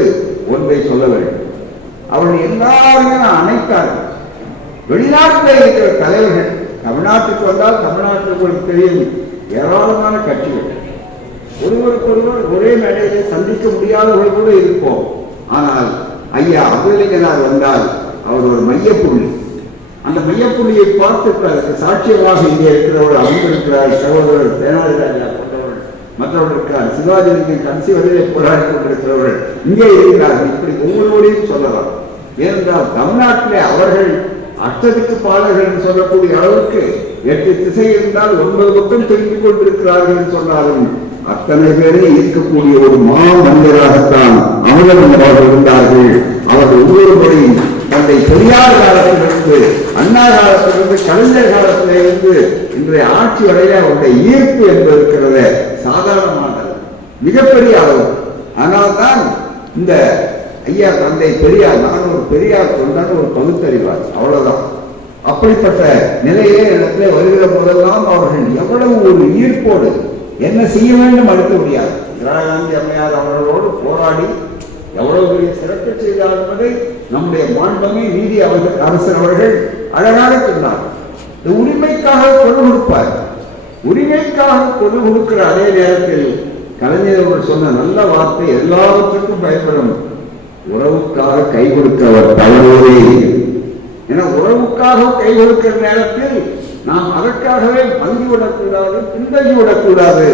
ஒன்றை சொல்ல வேண்டும். அவர்கள் எல்லாருமே நான் அனைத்தார்கள். வெளிநாட்டில் இருக்கிற தலைவர்கள் தமிழ்நாட்டுக்கு வந்தால் தமிழ்நாட்டில் உங்களுக்கு தெரியும் ஏராளமான கட்சிகள், ஒருவருக்கொருவர் ஒரே மேடையிலே சந்திக்க முடியாதவர்கள் கூட இருப்போம். ஆனால் ஐயா அமுதலிங்கனார் வந்தால் அவர் ஒரு மையப்புள்ளி. அந்த மையப்புள்ளியை பார்த்து சாட்சியமாக இங்கே இருக்கிறவர்கள் அமர்ந்திருக்கிறார். சகோதரர் சேனாதிராஜா போன்றவர்கள், மற்றவர்களுக்கான சிவாஜிக்கு கடைசி வரையிலே போராடி கொண்டிருக்கிறவர்கள் இங்கே இருக்கிறார்கள். இப்படி ஒவ்வொருவரையும் சொல்லலாம். ஏனென்றால் தமிழ்நாட்டிலே அவர்கள் அஷ்டதிக்கு பாலர்கள் என்று சொல்லக்கூடிய அளவுக்கு 8 திசை இருந்தால் 9 பக்கம் திரும்பிக் கொண்டிருக்கிறார்கள் என்று சொன்னாலும் அத்தனை பேரை ஈர்க்கக்கூடிய ஒரு மனிதராகத்தான் அமுதலிங்கர் இருந்தார்கள். அவர்கள் ஒவ்வொரு முறையும் தந்தை பெரியார் காலத்திலிருந்து, அண்ணா காலத்திலிருந்து, கலைஞர் காலத்திலிருந்து இன்றைய ஆட்சி வரையில அவருடைய ஈர்ப்பு என்பது இருக்கிறத சாதாரணமானது, மிகப்பெரிய அளவு. ஆனால்தான் இந்த ஐயா தந்தை பெரியார், நான் ஒரு பெரியார் கொண்டாட ஒரு பகுத்தறிவார், அவ்வளவுதான். அப்படிப்பட்ட நிலையே இடத்துல வருகிற போதெல்லாம் அவர்கள் எவ்வளவு ஒரு ஈர்ப்போடு என்ன செய்ய வேண்டும் அடுத்த முடியாது. இந்திரா காந்தி அம்மையார் அவர்களோடு போராடி எவ்வளவு பெரிய சிறப்பு செய்தார் என்பதை நம்முடைய மாண்புமிகு நீதி அரசர் அவர்கள் அழகாக சொன்னார். இந்த உரிமைக்காக கொடு கொடுப்பார். உரிமைக்காக கொடு கொடுக்கிற அதே நேரத்தில் கலைஞர் அவர்கள் சொன்ன நல்ல வார்த்தை எல்லாவற்றுக்கும் பயன்படும். உறவுக்காக கை கொடுக்கிறவர் தவறே. ஏன்னா உறவுக்காக கை கொடுக்கிற நேரத்தில் நாம் அதற்காகவே மங்கிவிடக்கூடாது, பின்தங்கிவிடக்கூடாது.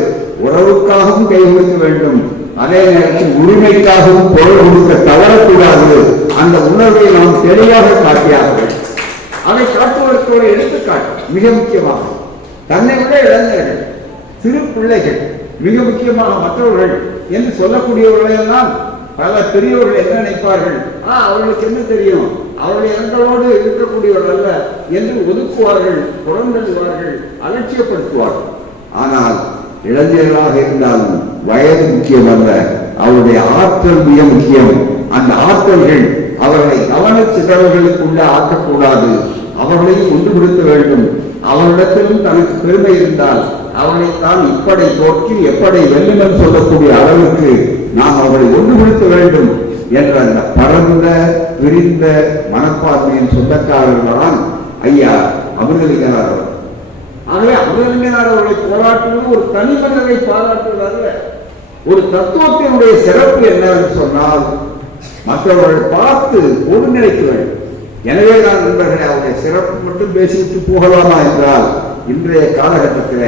உறவுக்காகவும் கை கொடுக்க வேண்டும். அதே நேரத்தில் உரிமைக்காகவும் பொருள் கொடுக்க தவறக்கூடாது. அந்த உணர்வை நாம் தெளிவாக காட்டியாக வேண்டும். அதை காட்டுவதற்கு ஒரு எடுத்துக்காட்டு மிக முக்கியமாக தன்னை விட இளைஞர்கள், சிறு பிள்ளைகள், மிக முக்கியமாக மற்றவர்கள் என்று சொல்லக்கூடியவர்களெல்லாம் பல பெரியவர்கள் என்ன நினைப்பார்கள், அவர்களுக்கு என்ன தெரியும், அவருடைய எங்களோடு இருக்கக்கூடியவர்கள் அல்ல என்று ஒதுக்குவார்கள், புறந்தள்ளுவார்கள், அலட்சியப்படுத்துவார்கள். ஆனால் இளைஞர்களாக இருந்தாலும் வயது முக்கியம் அல்ல, அவருடைய ஆற்றல் மிக முக்கியம். அந்த ஆற்றல்கள் அவர்களை கவன சிதறல்களுக்குள்ள ஆக்கக்கூடாது. அவர்களையும் ஒன்றுபடுத்த வேண்டும். அவரிடத்திலும் தனக்கு பெருமை இருந்தால் அவளைத்தான் இப்படை தோற்றி எப்படை வெல்லுமென்று சொல்லக்கூடிய அளவுக்கு நாம் அவர்களை ஒன்றுபடுத்த வேண்டும் என்ற அந்த பரந்த விரிந்த மனப்பான்மையின் சொந்தக்காரர்கள்தான் ஐயா அமுதலிங்கனார் அவர்கள். ஆகவே அமுதலிங்கனார் அவர்களை போராட்டுவது ஒரு தனி மனிதரை பாராட்டுவதல்ல. ஒரு தத்துவத்தினுடைய சிறப்பு என்னவென்று சொன்னால் மற்றவர்கள் பார்த்து ஒருங்கிணைக்க வேண்டும். எனவே நான் நண்பர்களை அவருடைய சிறப்பு மட்டும் பேசிவிட்டு போகலாமா என்றால் இன்றைய காலகட்டத்தில்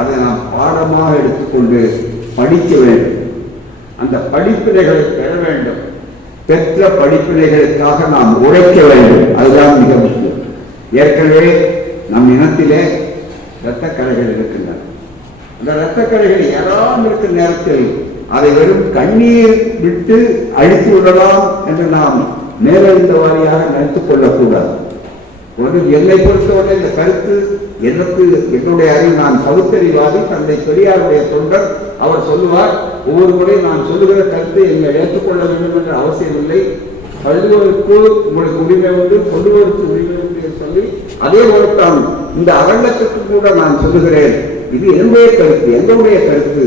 அதை நாம் பாடமாக எடுத்துக்கொண்டு படிக்க வேண்டும். அந்த படிப்பினைகளை பெற வேண்டும். பெற்ற படிப்பினைகளுக்காக நாம் உழைக்க வேண்டும். அதுதான் மிக முக்கியம். ஏற்கனவே நம் இனத்திலே இரத்த கரைகள் இருக்கின்றன. அந்த இரத்த கரைகள் ஏறாமல் இருக்கிற நேரத்தில் அதை வெறும் கண்ணீர் விட்டு அழித்து விடலாம் என்று நாம் மேலெழுந்த வாரியாக நினைத்துக் கொள்ளக்கூடாது. என்னை பொறுத்தவரை இந்த கருத்து எனக்கு, என்னுடைய அறிவு, நான் பகுத்தறிவாதி, தந்தை பெரியாருடைய தொண்டர். அவர் சொல்லுவார், ஒவ்வொரு முறை நான் சொல்லுகிற கருத்தை எங்களை ஏற்றுக்கொள்ள வேண்டும் என்ற அவசியம் இல்லை. பள்ளுவோருக்கு உங்களுக்கு உரிமை உண்டு, கொள்ளுவோருக்கு உரிமை உண்டு என்று சொல்லி அதே போலத்தான் இந்த அரங்கத்துக்கு கூட நான் சொல்லுகிறேன், இது என்னுடைய கருத்து, எங்களுடைய கருத்து.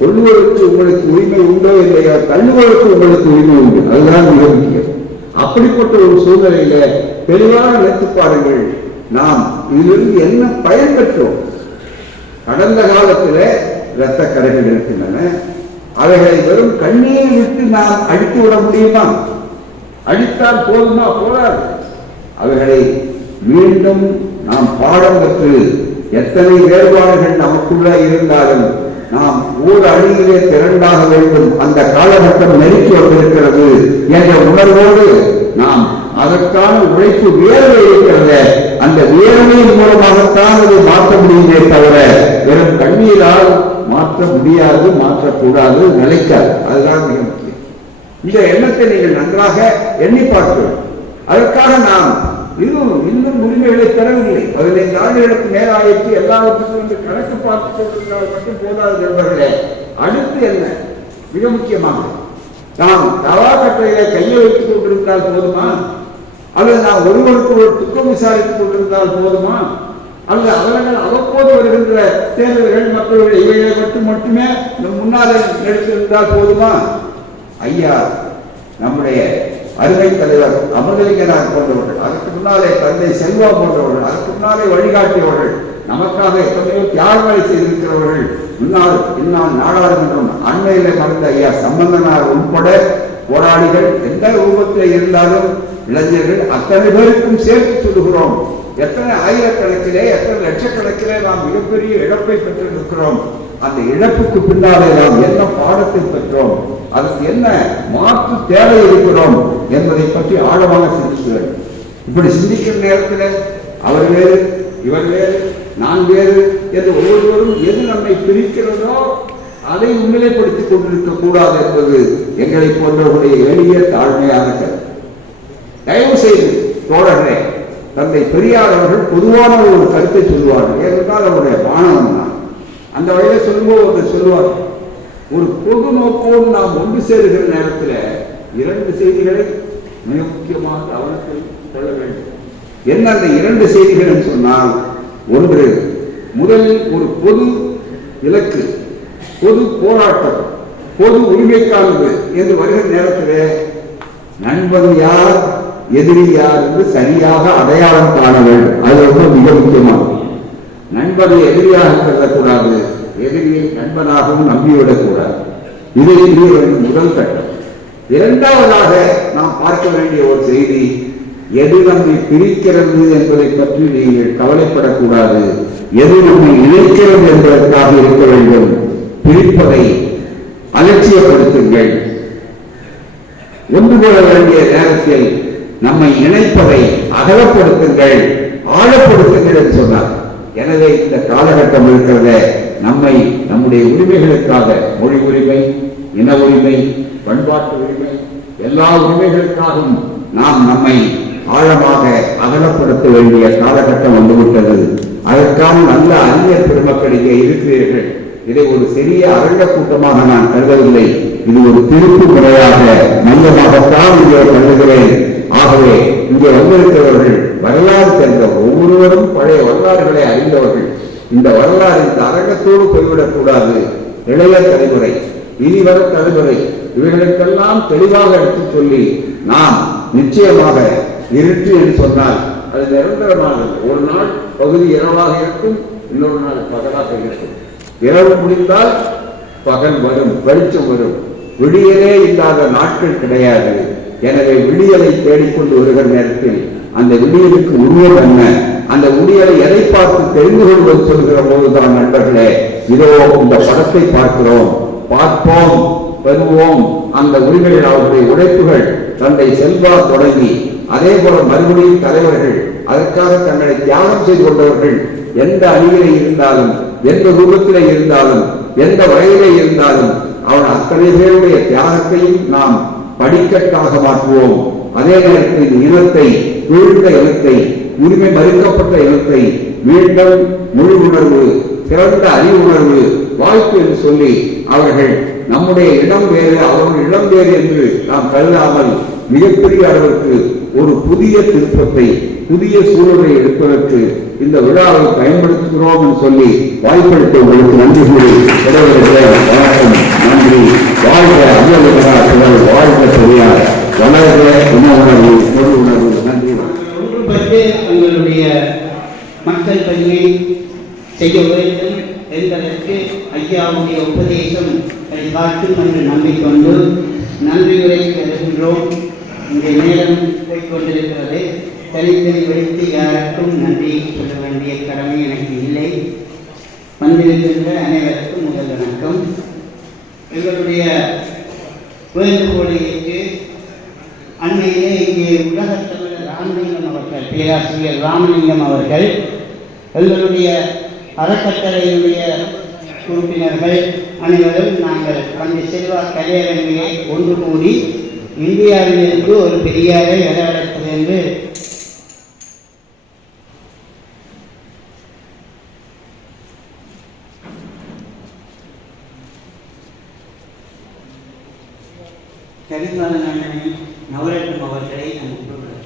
கொள்ளுவோருக்கு உங்களுக்கு உரிமை உண்டோ இல்லையோ, தள்ளுவோருக்கு உங்களுக்கு உரிமை உண்டு. அதுதான் மிக முக்கியம். அப்படிப்பட்ட ஒரு சூழ்நிலையில தெளிவாக நினைத்து பாருங்கள், நாம் இதிலிருந்து என்ன பயன் பெற்றோம். கடந்த காலத்தில் இரத்த கரைகள் இருக்கின்றன. அவைகளை வெறும் கண்ணீர் விட்டு நாம் அடித்து விட முடியுமா? அடித்தால் போதுமா? போதாது. அவைகளை மீண்டும் நாம் பாடம் பெற்று எத்தனை வேறுபாடுகள் நமக்குள்ள இருந்தாலும் நாம் ஓர் அணியிலே திரண்டாக வேண்டும், அந்த காலகட்டம் நெருக்கி வந்திருக்கிறது என்ற உணர்வோடு நாம் அதற்கான உழைப்பு வேர்வை இருக்கிறத, அந்த வேர்வையின் மூலமாகத்தான் அதை மாற்ற முடியுமே தவிர வெறும் கண்ணீரால் மாற்ற முடியாது, மாற்றக்கூடாது, நிலைக்காது. அதுதான் மிக முக்கியம். இந்த எண்ணத்தை நீங்கள் நன்றாக எண்ணி பார்க்கிறோம். அதற்காக நாம் இன்னும் உரிமைகளை பெறவில்லை. 15 ஆண்டுகளுக்கு மேலாயிற்று. எல்லாவற்றுக்கும் வந்து கணக்கு பார்த்துக் கொண்டிருந்தால் மட்டும் போதாது நண்பர்களே. அடுத்து என்ன மிக முக்கியமாக, நாம் தவாக்கட்டையில கையை வைத்துக் கொண்டிருந்தால் போதுமா? அல்லது நாம் ஒருவருக்கு ஒரு துக்கம் விசாரித்துக் கொண்டிருந்தால் போதுமா? அல்லது அவர்கள் அவ்வப்போது வருகின்ற தேர்தல்கள் மற்றவர்கள் இவைகளை மட்டுமே முன்னாலே எடுத்திருந்தால் போதுமா? ஐயா, நம்முடைய அருமை தலைவர் அமிர்தலிங்கனார் போன்றவர்கள், அதற்கு முன்னாலே தந்தை செல்வா போன்றவர்கள், அதற்கு முன்னாலே வழிகாட்டியவர்கள், நமக்காக எத்தனையோ தியாகங்களை செய்திருக்கிறவர்கள், இந்நாள் நாடாளுமன்றம் அண்மையிலே மறந்த ஐயா சம்பந்தனார் உட்பட போராளிகள் எந்த ரூபத்தில் இருந்தாலும் இளைஞர்கள் அத்தனை பேருக்கும் சேர்த்து சொல்லுகிறோம். எத்தனை ஆயிரக்கணக்கிலே, எத்தனை லட்சக்கணக்கிலே நாம் மிகப்பெரிய இழப்பை பெற்றிருக்கிறோம். அந்த இழப்புக்கு பின்னாலே நாம் என்ன பாடத்தை பெற்றோம், அதற்கு என்ன மாற்று தேவை இருக்கிறோம் என்பதை பற்றி ஆழமாக சிந்திக்கிறேன். இப்படி சிந்திக்கிற நேரத்தில் அவர் வேறு, இவர் வேறு, நான் வேறு என்று ஒவ்வொருவரும் எது நம்மை பிரிக்கிறதோ அதை முன்னிலைப்படுத்திக் கொண்டிருக்க கூடாது என்பது எங்களை போன்றவர்களுடைய எளிய தாழ்மையான கருத்து. தயவு செய்து தோழர்களே, தந்தை பெரியார் அவர்கள் பொதுவான ஒரு கருத்தை சொல்லுவார்கள். ஏனென்றால் அவருடைய மாணவன் தான். அந்த வகையில் சொல்லும்போது ஒன்று சொல்லுவார், ஒரு பொது நோக்கோடு நாம் ஒன்று சேருகிற நேரத்தில் 2 செய்திகளை மிக முக்கியமாக கவனத்தில் கொள்ள வேண்டும். என்ன அந்த 2 செய்திகள் சொன்னால், ஒன்று, முதலில் ஒரு பொது இலக்கு, பொது போராட்டம், பொது உரிமைக்கானது என்று வருகிற நேரத்தில் நண்பன் யார், எதிரி யார் என்று சரியாக அடையாளம் காண வேண்டும். அது ரொம்ப மிக முக்கியமானது. நண்பனை எதிரியாக கருதக்கூடாது, எதிரியை நண்பனாகவும் நம்பிவிடக்கூடாது. இதை முதல் கட்டம். இரண்டாவதாக நாம் பார்க்க வேண்டிய ஒரு செய்தி, எது நம்மை பிரிக்கிறது என்பதை பற்றி நீங்கள் கவலைப்படக்கூடாது, எது நம்மை இணைக்கிறது என்பதற்காக இருக்க வேண்டும். பிரிப்பதை அலட்சியப்படுத்துங்கள். ஒன்று கொள்ள வேண்டிய நேரத்தில் நம்மை இணைப்பதை அகலப்படுத்துங்கள், ஆழப்படுத்துங்கள் என்று சொன்னார். எனவே இந்த காலகட்டம் இருக்கிறத நம்மை நம்முடைய உரிமைகளுக்காக, மொழி உரிமை, இன உரிமை, பண்பாட்டு உரிமை, எல்லா உரிமைகளுக்காகவும் நாம் நம்மை ஆழமாக அகலப்படுத்த வேண்டிய காலகட்டம் வந்துவிட்டது. அதற்கான நல்ல அறிஞர் பெருமக்கள் இங்கே இருக்கிறீர்கள். இதை ஒரு சிறிய அரங்க கூட்டமாக நான் கருதவில்லை, இது ஒரு திருப்பு முறையாக மையமாகத்தான் இங்கே கருதுகிறேன். ஆகவே இங்கே வந்திருக்கிறவர்கள் வரலாறு தெரிந்த ஒவ்வொருவரும் பழைய வரலாறுகளை அறிந்தவர்கள். இந்த வரலாறு இந்த அரங்கத்தோடு போய்விடக்கூடாது. இளைய தலைமுறை, இனிவர தலைமுறை, இவர்களுக்கெல்லாம் தெளிவாக எடுத்துச் சொல்லி நாம் நிச்சயமாக இருட்டு என்று சொன்னால் அது நிரந்தரமானது. ஒரு நாள் பகுதி இரவாக இருக்கும், இன்னொரு நாள் பகலாக இருக்கும். இரவு முடிந்தால் பகல் வரும், வெளிச்சம் வரும். விடியலே இல்லாத நாட்கள் கிடையாது. எனவே விடியலை தேடிக்கொண்டு வருகிற நேரத்தில் அந்த விடியலுக்கு உருவம் என்ன, அந்த விடியலை எதை பார்த்து தெரிந்து கொள்வது சொல்கிற போதுதான் நண்பர்களே, இதோ இந்த படத்தை பார்க்கிறோம், பார்ப்போம், பெறுவோம். அந்த உரிமைகள், அவருடைய உழைப்புகள், தந்தை செல்வா தொடங்கி அதே போல மறுபடியும் தலைவர்கள், அதற்காக தங்களை தியாகம் செய்து கொண்டவர்கள், எந்த அணியிலே இருந்தாலும், எந்த ரூபத்திலே இருந்தாலும், எந்த வகையிலே இருந்தாலும், அவர் அத்தனை பேருடைய தியாகத்தையும் நாம் படிக்கட்டாக மாற்றுவோம். அதே நேரத்தில் இனத்தை, வீழ்ந்த இனத்தை, உரிமை மறுக்கப்பட்ட இனத்தை மீண்டும் முழு உணர்வு, சிறந்த அறிவு உணர்வு, வாய்ப்பு என்று சொல்லி அவர்கள் நம்முடைய இடம் வேறு, அவர்கள் இடம் வேறு என்று நாம் கருதாமல் மிகப்பெரிய அளவிற்கு ஒரு புதிய திருப்பத்தை, புதிய சூழலை எடுப்பதற்கு இந்த விழாவை பயன்படுத்துகிறோம் என்று சொல்லி வாய்ப்பளித்த உங்களுக்கு நன்றி கூறி விடைபெறுகிறேன். வணக்கம், நன்றி. வாழ்க அலுவலகர்கள், வாழ்க பெரியார், வளர்க இன உணர்வு, பொருள் உணர்வு. நன்றி. ஒன்றுபட்டு தங்களுடைய மக்கள் பணியை செய்ய வேண்டும் என்பதற்கு ஐயாவுடைய உபதேசம் காட்டும் என்று நம்பிக்கொண்டு நன்றியுரை தருகின்றோம். இந்த நேரம் போய்கொண்டிருக்கிறது. தனித்தனி வைத்து யாருக்கும் நன்றி சொல்ல வேண்டிய கடமை எனக்கு இல்லை. வந்திருக்கின்ற அனைவருக்கும் முதல் வணக்கம். எங்களுடைய வேண்டுகோளை ஏற்று அண்மையிலே இங்கே உலகத் தமிழர் ராமலிங்கம் அவர்கள், பேராசிரியர் ராமலிங்கம் அவர்கள், எங்களுடைய அறக்கட்டளையினுடைய உறுப்பினர்கள் அனைவரும் நாங்கள் பண்டி செல்வா கலையரங்கிலே ஒன்று கூடி இந்தியாவிலிருந்து ஒரு பெரியாரை வரவழைப்பது என்று கரிகாலன் அண்ணனை நவரத்னம் அவர்களை நான் கூறுகிறேன்.